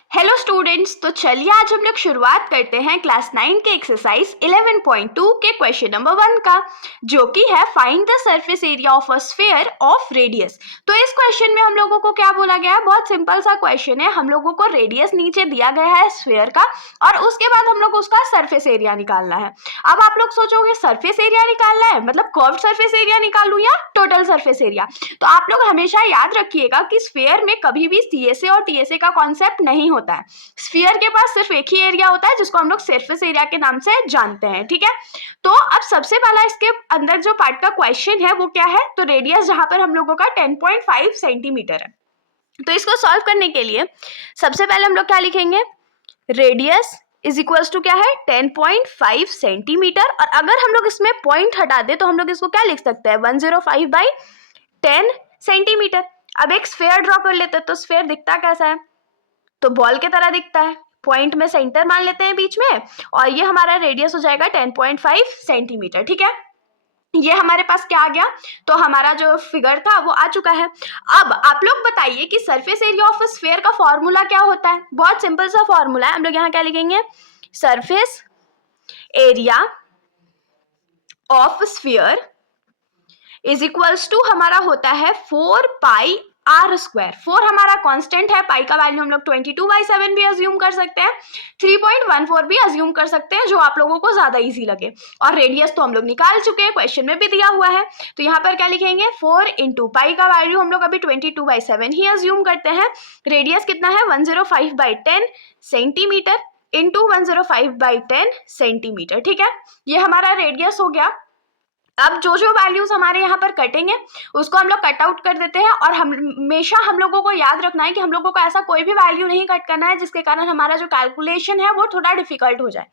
Hello students, तो चलिए आज हम लोग शुरुआत करते हैं क्लास 9 के एक्सरसाइज 11.2 के क्वेश्चन नंबर 1 का, जो कि है find the surface area of a sphere of radius. तो इस क्वेश्चन में हम लोगों को क्या बोला गया है, बहुत सिंपल सा क्वेश्चन है। हम लोगों को रेडियस नीचे दिया गया है स्फीयर का और उसके बाद हम लोग उसका सरफेस एरिया निकालना है। अब आप लोग सोचोगे सरफेस एरिया निकालना है मतलब कर्व्ड सरफेस एरिया निकालूं या टोटल सरफेस एरिया। तो आप लोग हमेशा याद रखिएगा कि स्फीयर में कभी भी सीएसए और टीएसए का कॉन्सेप्ट नहीं होता है। स्फीयर के पास सिर्फ एक ही एरिया होता है जिसको हम लोग सरफेस एरिया के नाम से जानते हैं, ठीक है। तो अब सबसे पहला इसके अंदर जो पार्ट का क्वेश्चन है वो क्या है, तो रेडियस जहां पर हम लोगों का 10.5 सेंटीमीटर है। तो इसको सॉल्व करने के लिए सबसे पहले हम लोग क्या लिखेंगे, रेडियस इज इक्वल्स टू क्या है 10.5 सेंटीमीटर, और अगर हम लोग इसमें पॉइंट हटा दे तो हम लोग इसको क्या लिख सकते हैं 105/10 सेंटीमीटर। अब एक स्फीयर ड्रॉ कर लेते हैं, तो स्फीयर दिखता कैसा है, तो बॉल की तरह दिखता है। पॉइंट में सेंटर मान लेते हैं बीच में, और ये हमारा रेडियस हो जाएगा 10.5 सेंटीमीटर, ठीक है। ये हमारे पास क्या आ गया, तो हमारा जो फिगर था वो आ चुका है। अब आप लोग बताइए कि सरफेस एरिया ऑफ स्फीयर का फॉर्मूला क्या होता है। बहुत सिंपल सा फॉर्मूला है, हम लोग यहाँ क्या लिखेंगे, surface area of sphere is equals to हमारा होता है 4πr²। 4 हमारा कांस्टेंट है, पाई का वैल्यू हम लोग 22/7 भी अज्यूम कर सकते हैं, 3.14 भी अज्यूम कर सकते हैं, जो आप लोगों को ज्यादा इजी लगे। और रेडियस तो हम लोग निकाल चुके हैं, क्वेश्चन में भी दिया हुआ है। तो यहाँ पर क्या लिखेंगे 4 × पाई का वैल्यू हम लोग अभी 22/7 ही अज्यूम करते हैं। रेडियस कितना है 105/10 सेंटीमीटर इंटू 105/10 सेंटीमीटर, ठीक है। ये हमारा रेडियस हो गया। अब जो जो वैल्यूज हमारे यहाँ पर कटेंगे उसको हम लोग कट आउट कर देते हैं, और हमेशा हम लोगों को याद रखना है कि हम लोगों को ऐसा कोई भी वैल्यू नहीं कट करना है जिसके कारण हमारा जो कैलकुलेशन है वो थोड़ा डिफिकल्ट हो जाए।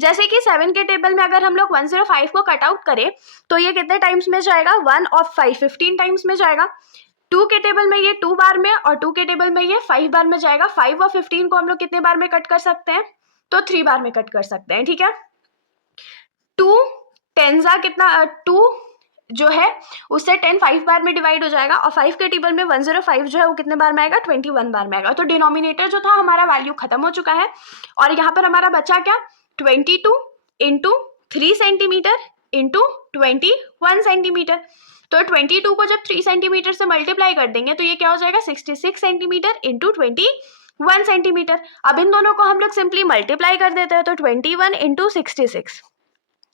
जैसे कि 7 के टेबल में अगर हम लोग 105 को कट आउट करें तो ये कितने टाइम्स में जाएगा, 1 और 5 15 टाइम्स में जाएगा। 2 के टेबल में ये 2 बार में, और 2 के टेबल में ये 5 बार में जाएगा। 5 और 15 को हम लोग कितने बार में कट कर सकते हैं, तो 3 बार में कट कर सकते हैं, ठीक है। 2 10 कितना 2 जो है उससे 10 5 बार में डिवाइड हो जाएगा, और 5 के टेबल में 105 जो है वो कितने बार में आएगा 21 बार में आएगा। तो डिनोमिनेटर जो था हमारा वैल्यू खत्म हो चुका है, और यहाँ पर हमारा बचा क्या 22 × 3 सेंटीमीटर इंटू 21 सेंटीमीटर। तो 22 को जब 3 सेंटीमीटर से मल्टीप्लाई कर देंगे तो ये क्या हो जाएगा 66 सेंटीमीटर इंटू 21 सेंटीमीटर। अब इन दोनों को हम लोग सिंपली मल्टीप्लाई कर देते हैं, तो 21 × 66,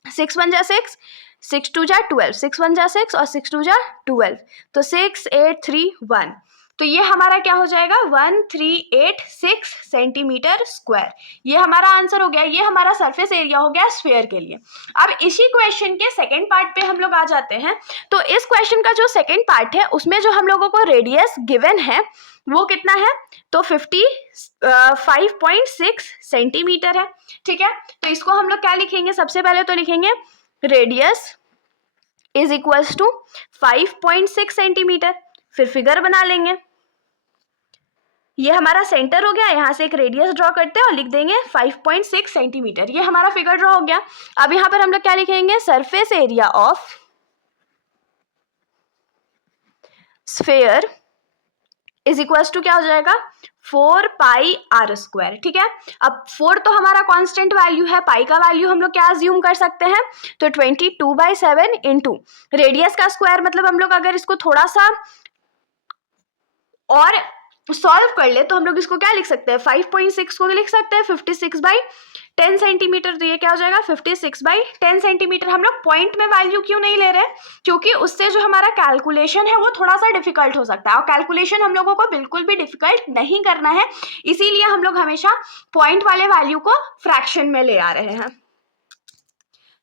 6 1 जा 6, 6 2 जा 12, 6 1 जा 6 और 6 2 जा 12, तो 6 8 3 1। तो ये हमारा क्या हो जाएगा 1386 सेंटीमीटर स्क्वायर। ये हमारा आंसर हो गया, ये हमारा सरफेस एरिया हो गया स्फीयर के लिए। अब इसी क्वेश्चन के सेकंड पार्ट पे हम लोग आ जाते हैं। तो इस क्वेश्चन का जो सेकंड पार्ट है उसमें जो हम लोगों को रेडियस गिवन है वो कितना है, तो 55.6 सेंटीमीटर है, ठीक है। तो इसको हम लोग क्या लिखेंगे, सबसे पहले तो लिखेंगे radius is equals to 5.6 centimetre, फिर फिगर बना लेंगे। ये हमारा सेंटर हो गया, यहाँ से एक रेडियस ड्रॉ करते हैं और लिख देंगे 5.6 सेंटीमीटर। ये हमारा फिगर ड्रॉ हो गया। अब यहाँ पर हम लोग क्या लिखेंगे, surface area of sphere is equals to क्या हो जाएगा 4πr², ठीक है। अब 4 तो हमारा कांस्टेंट वैल्यू है, पाई का वैल्यू हम लोग क्या अज्यूम कर सकते हैं, तो 22/7 इंटू रेडियस का स्क्वायर, मतलब हम लोग अगर इसको थोड़ा सा और सॉल्व कर ले तो हम लोग इसको क्या लिख सकते हैं 5.6 को लिख सकते हैं 56/10 सेंटीमीटर। तो ये क्या हो जाएगा 56/10 सेंटीमीटर। हम लोग पॉइंट में वैल्यू क्यों नहीं ले रहे, क्योंकि उससे जो हमारा कैलकुलेशन है वो थोड़ा सा डिफिकल्ट हो सकता है, और कैलकुलेशन हम लोगों को बिल्कुल भी डिफिकल्ट नहीं करना है, इसीलिए हम लोग हमेशा पॉइंट वाले वैल्यू को फ्रैक्शन में ले आ रहे हैं।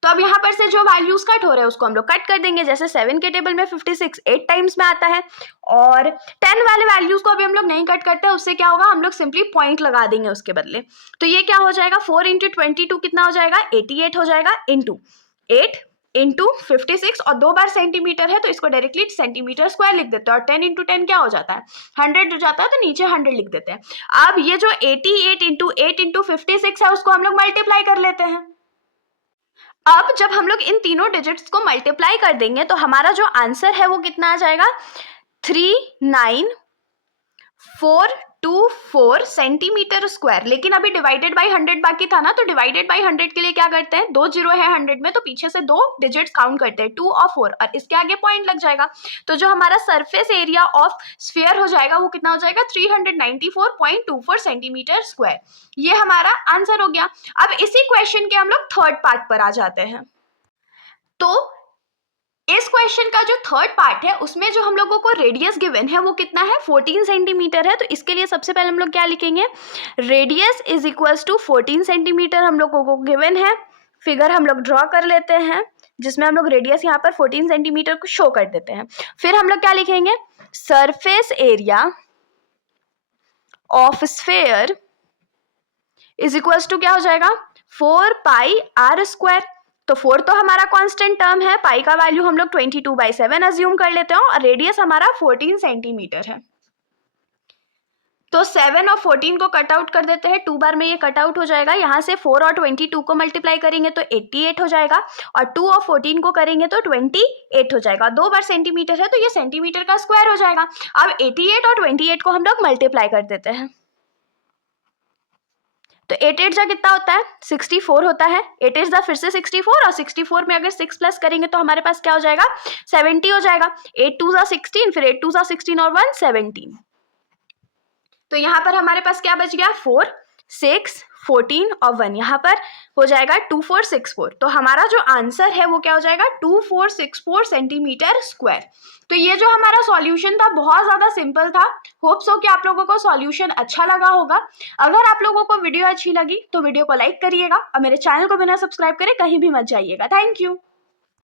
तो अब यहाँ पर से जो वैल्यूज कट हो रहे हैं उसको हम लोग कट कर देंगे। जैसे 7 के टेबल में 56 8 टाइम्स में आता है, और 10 वाले वैल्यूज को अभी हम लोग नहीं कट करते, उससे क्या होगा हम लोग सिंपली पॉइंट लगा देंगे उसके बदले। तो ये क्या हो जाएगा 4 × 22 कितना हो जाएगा 88 हो जाएगा, इंटू 8 इंटू 56, और 2 बार सेंटीमीटर है तो इसको डायरेक्टली सेंटीमीटर स्क्वायर लिख देते हैं, और 10 × 10 क्या हो जाता है 100 हो जाता है, तो नीचे 100 लिख देते हैं। अब ये जो 88 × 8 × 56 है उसको हम लोग मल्टीप्लाई कर लेते हैं। अब जब हम लोग इन तीनों डिजिट्स को मल्टीप्लाई कर देंगे तो हमारा जो आंसर है वो कितना आ जाएगा 3942 24 सेंटीमीटर स्क्वायर। लेकिन अभी डिवाइडेड बाई 100 बाकी था ना, तो डिवाइडेड बाई 100 के लिए क्या करते हैं, 2 जीरो है 100 में, तो पीछे से 2 डिजिट्स काउंट करते हैं, 2 और 4, और इसके आगे पॉइंट लग जाएगा। तो जो हमारा सरफेस एरिया ऑफ स्फीयर हो जाएगा वो कितना हो जाएगा, 394.24 सेंटीमीटर स्क्वायर। ये हमारा आंसर हो गया। अब इसी क्वेश्चन के हम लोग थर्ड पार्ट पर आ जाते हैं। तो इस क्वेश्चन का जो थर्ड पार्ट है उसमें जो हम लोगों को रेडियस गिवन है वो कितना है, 14 सेंटीमीटर है। तो इसके लिए सबसे पहले हम लोग क्या लिखेंगे, radius is equals to 14 centimetre हम लोगों को गिवन है। फिगर हम लोग ड्रॉ कर लेते हैं जिसमें हम लोग रेडियस यहाँ पर 14 सेंटीमीटर को शो कर देते हैं। फिर हम लोग क्या लिखेंगे, surface area of sphere is equals to क्या हो जाएगा, 4 पाई आर स्क्वायर। तो 4 तो हमारा कांस्टेंट टर्म है, पाई का वैल्यू हम लोग 22/7 अज्यूम कर लेते हैं और रेडियस हमारा 14 सेंटीमीटर है। तो 7 और 14 को कट आउट कर देते हैं, 2 बार में ये कट आउट हो जाएगा। यहाँ से 4 और 22 को मल्टीप्लाई करेंगे तो 88 हो जाएगा, और 2 और 14 को करेंगे तो 28 हो जाएगा। 2 बार सेंटीमीटर है तो ये सेंटीमीटर का स्क्वायर हो जाएगा। अब 88 और 28 को हम लोग मल्टीप्लाई कर देते हैं, तो 8 जा कितना होता है, 64 होता है। 8 जा फिर से 64, और 64 में अगर 6 प्लस करेंगे तो हमारे पास क्या हो जाएगा, 70 हो जाएगा। 8 2 जा 16, फिर 8 2 जा 16 और 1 17। तो यहाँ पर हमारे पास क्या बच गया, 4 6 14 और 1, यहाँ पर हो जाएगा 2464। तो हमारा जो आंसर है वो क्या हो जाएगा, 2464 सेंटीमीटर स्क्वायर। तो ये जो हमारा सॉल्यूशन था बहुत ज़्यादा सिंपल था। होप सो कि आप लोगों को सॉल्यूशन अच्छा लगा होगा। अगर आप लोगों को वीडियो अच्छी लगी तो वीडियो को लाइक करिएगा और मेरे चैनल को बिना सब्सक्राइब करे कहीं भी मत जाइएगा। Thank you.